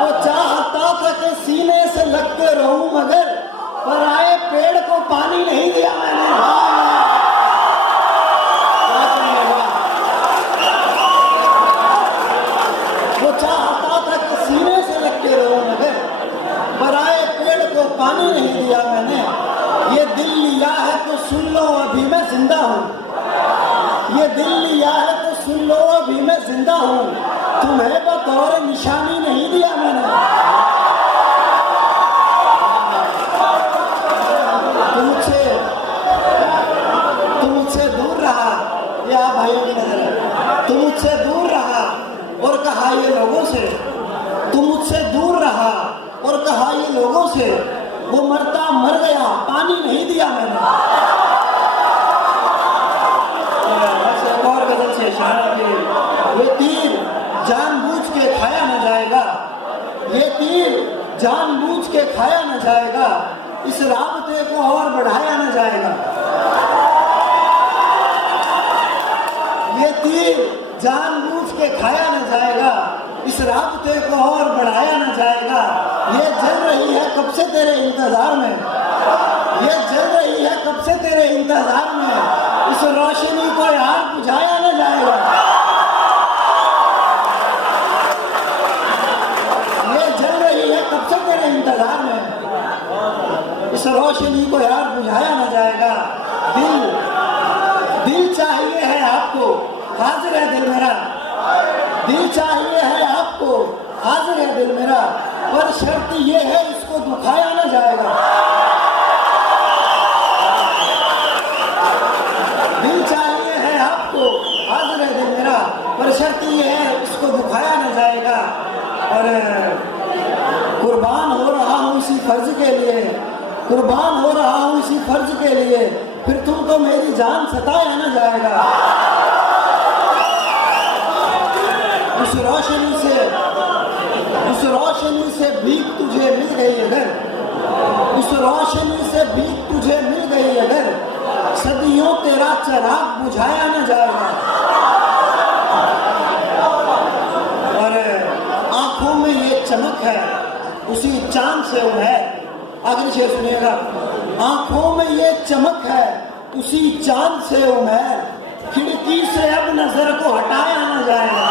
वो चाहता था कि सीने से लग के रहूं मगर पर आए पेड़ को पानी नहीं दिया मैंने। वो चाहता था कि सीने से लग के रहूं मगर पर आए पेड़ को पानी नहीं दिया मैंने। ये दिल लिया है तो सुन लो अभी मैं जिंदा हूँ। ये दिल लिया है तो सुन लो अभी मैं जिंदा हूँ। तुम्हें बतौर निशानी नहीं दिया मैंने। तुम मुझसे दूर रहा, ये आप भाइयों की नजर है। तुम मुझसे दूर रहा और कहा ये लोगों से, तुम मुझसे दूर रहा और कहा ये लोगों से, वो मरता मर गया पानी नहीं दिया मैंने। एक और गजल से इशारा किए, ये तीर जानबूझ के खाया न जाएगा, ये तीर जानबूझ के खाया न जाएगा, इस राबते को और बढ़ाया न जाएगा। ये तीर जानबूझ के खाया न जाएगा, इस राबते को और बढ़ाया न जाएगा। ये जल रही है कब से तेरे इंतजार में, ये जल रही है कब से तेरे इंतजार में, इस रोशनी को यार बुझाया न जाएगा। ये जल रही है कब से तेरे इंतजार में, इस रोशनी को यार बुझाया न जाएगा। दिल चाहिए है आपको, हाजिर है दिल मेरा। दिल चाहिए है आपको, हाजिर है दिल मेरा, पर शर्त ये है इसको दुखाया न जाएगा। दिल चाहिए है आपको, हाजिर है दिल मेरा, पर शर्त ये है इसको दुखाया न जाएगा। और कुर्बान हो रहा हूँ इसी फर्ज के लिए, कुर्बान हो रहा हूँ इसी फर्ज के लिए, फिर तुमको मेरी जान सताया न जाएगा। उस रोशनी से भीख तुझे मिल गई अगर, उस रोशनी से भीख तुझे मिल गई अगर, सदियों तेरा चिराग बुझाया न जाएगा। और आंखों में ये चमक है उसी चांद से उन्हें, आखिरी शेर सुनिएगा। आंखों में ये चमक है उसी चांद से उन्हें, खिड़की से अब नजर को हटाया न जाएगा।